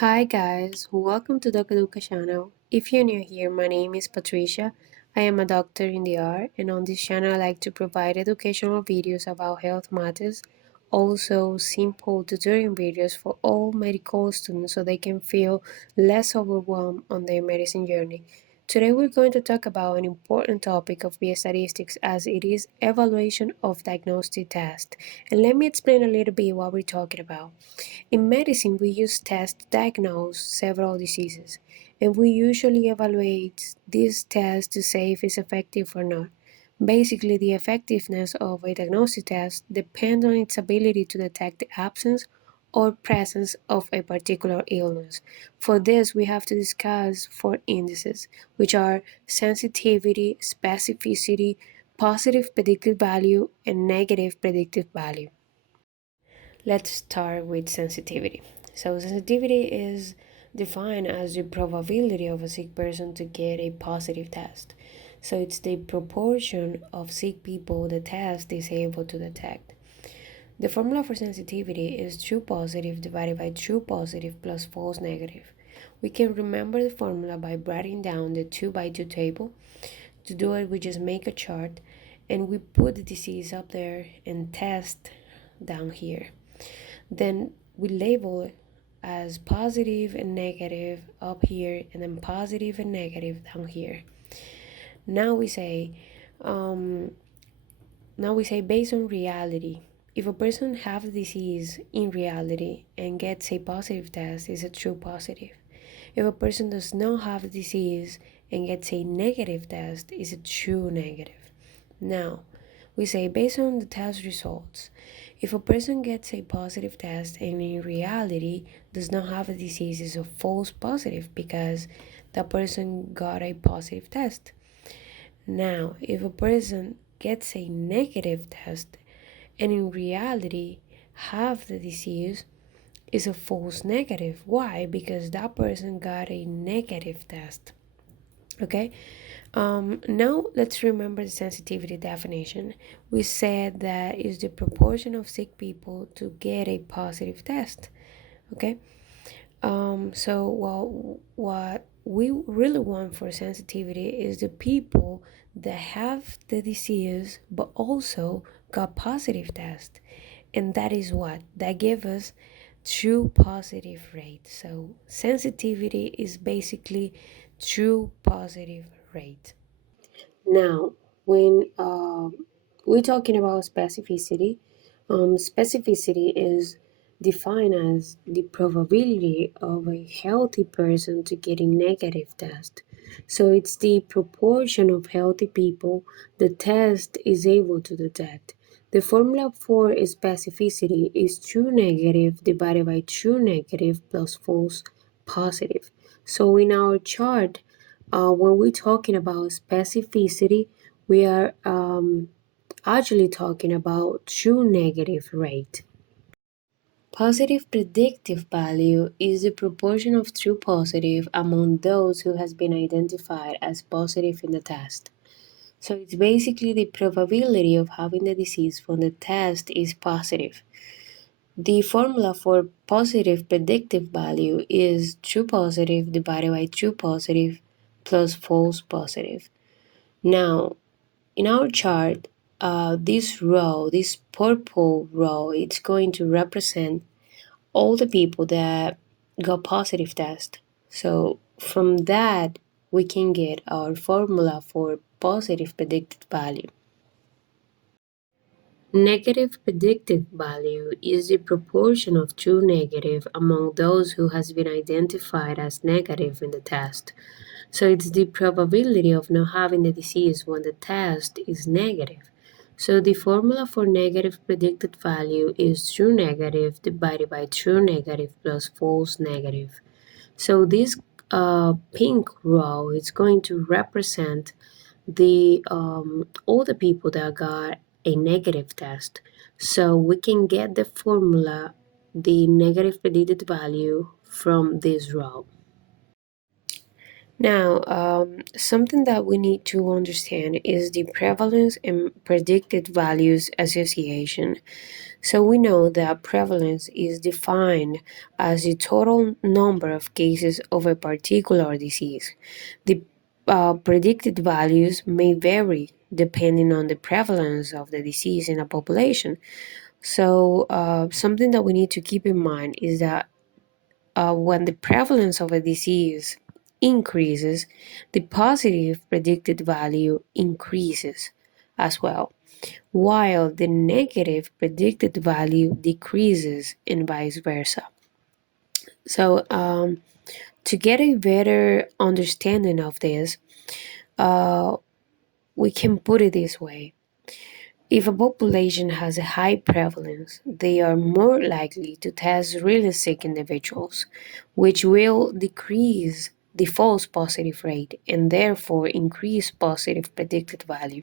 Hi guys, welcome to DocEduca channel. If you're new here, my name is Patricia. I am a doctor in the art, and on this channel I like to provide educational videos about health matters, also simple tutoring videos for all medical students so they can feel less overwhelmed on their medicine journey. Today we're going to talk about an important topic of biostatistics as it is evaluation of diagnostic tests. And let me explain a little bit what we're talking about. In medicine, we use tests to diagnose several diseases, and we usually evaluate these tests to say if it's effective or not. Basically, the effectiveness of a diagnostic test depends on its ability to detect the absence or presence of a particular illness. For this, we have to discuss four indices, which are sensitivity, specificity, positive predictive value, and negative predictive value. Let's start with sensitivity. So, sensitivity is defined as the probability of a sick person to get a positive test. So, it's the proportion of sick people the test is able to detect. The formula for sensitivity is true positive divided by true positive plus false negative. We can remember the formula by writing down the 2 by 2 table. To do it, we just make a chart and we put the disease up there and test down here. Then we label it as positive and negative up here, and then positive and negative down here. Now we say, um, based on reality, if a person have the disease in reality and gets a positive test, is a true positive. If a person does not have the disease and gets a negative test, is a true negative. Now, we say based on the test results, if a person gets a positive test and in reality does not have a disease, is a false positive because that person got a positive test. Now, if a person gets a negative test and in reality have the disease, is a false negative. Why? Because that person got a negative test. Okay, now let's remember the sensitivity definition. We said that is the proportion of sick people to get a positive test. Okay, what we really want for sensitivity is the people that have the disease but also got positive test, and that is what that give us true positive rate. So sensitivity is basically true positive rate. Now, when we're talking about specificity, specificity is defined as the probability of a healthy person to get a negative test. So it's the proportion of healthy people the test is able to detect. The formula for specificity is true negative divided by true negative plus false positive. So in our chart, when we're talking about specificity, we are actually talking about true negative rate. Positive predictive value is the proportion of true positive among those who has been identified as positive in the test. So it's basically the probability of having the disease when the test is positive. The formula for positive predictive value is true positive divided by true positive plus false positive. Now, in our chart, this purple row, it's going to represent all the people that got positive test. So from that, we can get our formula for positive predicted value. Negative predictive value is the proportion of true negative among those who has been identified as negative in the test. So it's the probability of not having the disease when the test is negative. So the formula for negative predicted value is true negative divided by true negative plus false negative. So this pink row is going to represent the all the people that got a negative test. So we can get the formula, the negative predicted value from this row. Now, something that we need to understand is the prevalence and predicted values association. So we know that prevalence is defined as the total number of cases of a particular disease. The predicted values may vary depending on the prevalence of the disease in a population. So something that we need to keep in mind is that when the prevalence of a disease increases, the positive predicted value increases as well, while the negative predicted value decreases and vice versa. So, to get a better understanding of this, uh, we can put it this way. If a population has a high prevalence, they are more likely to test really sick individuals, which will decrease the false positive rate and therefore increase positive predicted value.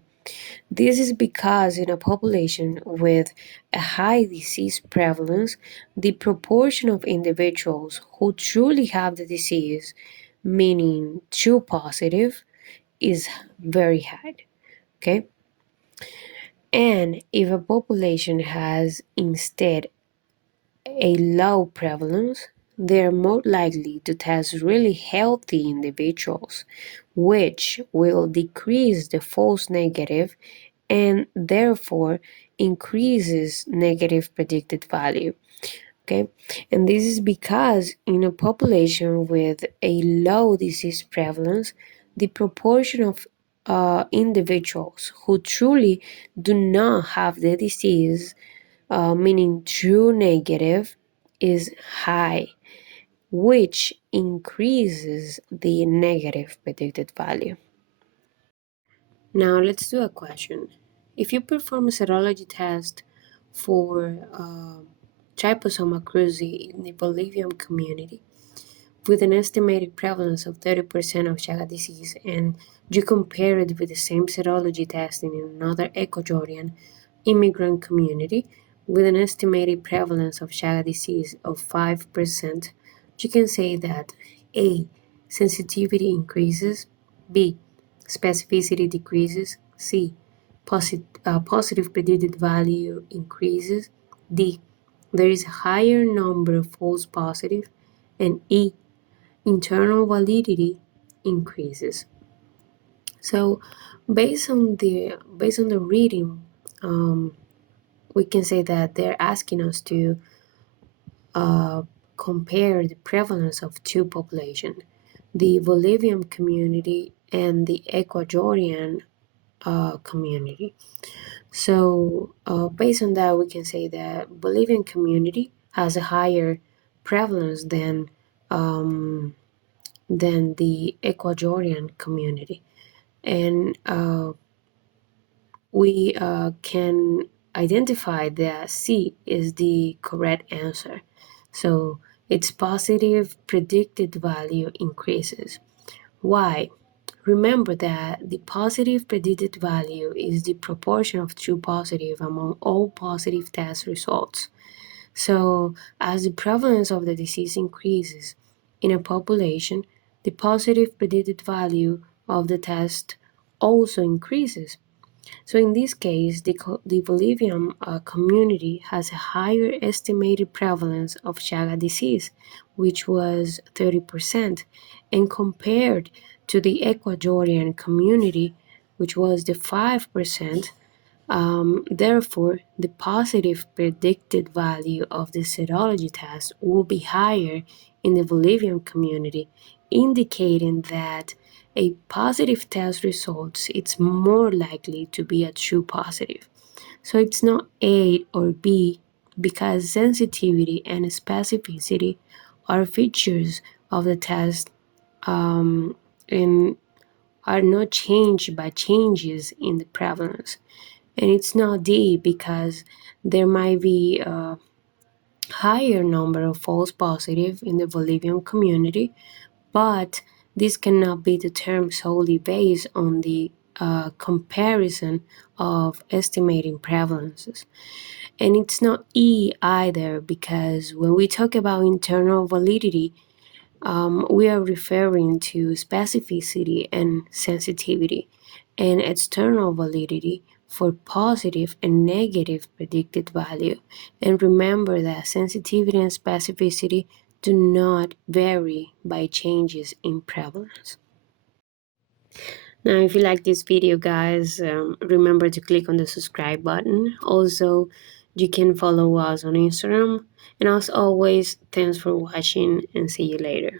This is because in a population with a high disease prevalence, the proportion of individuals who truly have the disease, meaning true positive, is very high. Okay? And if a population has instead a low prevalence, they're more likely to test really healthy individuals, which will decrease the false negative and therefore increases negative predicted value. Okay, and this is because in a population with a low disease prevalence, the proportion of individuals who truly do not have the disease, meaning true negative, is high, which increases the negative predicted value. Now let's do a question. If you perform a serology test for trypanosoma cruzi in the Bolivian community with an estimated prevalence of 30% of Chaga disease, and you compare it with the same serology testing in another Ecuadorian immigrant community with an estimated prevalence of Chaga disease of 5%, you can say that A. Sensitivity increases, B. Specificity decreases, C. Positive predicted value increases, D. There is a higher number of false positive, and E. Internal validity increases. So, based on the reading, we can say that they're asking us to uh, compare the prevalence of two populations, the Bolivian community and the Ecuadorian community. So, based on that, we can say that Bolivian community has a higher prevalence than the Ecuadorian community, and we can identify that C is the correct answer. So its positive predicted value increases. Why? Remember that the positive predicted value is the proportion of true positive among all positive test results. So, as the prevalence of the disease increases in a population, the positive predicted value of the test also increases. So in this case, the Bolivian community has a higher estimated prevalence of Chaga disease, which was 30%, and compared to the Ecuadorian community, which was the 5%. Therefore, the positive predicted value of the serology test will be higher in the Bolivian community, indicating that a positive test results it's more likely to be a true positive. So it's not A or B because sensitivity and specificity are features of the test and are not changed by changes in the prevalence. And it's not D because there might be a higher number of false positive in the Bolivian community, but this cannot be determined solely based on the comparison of estimating prevalences. And it's not E either because when we talk about internal validity, We are referring to specificity and sensitivity and external validity for positive and negative predicted value. And remember that sensitivity and specificity do not vary by changes in prevalence. Now, if you like this video, guys, remember to click on the subscribe button. Also, you can follow us on Instagram. And as always, thanks for watching and see you later.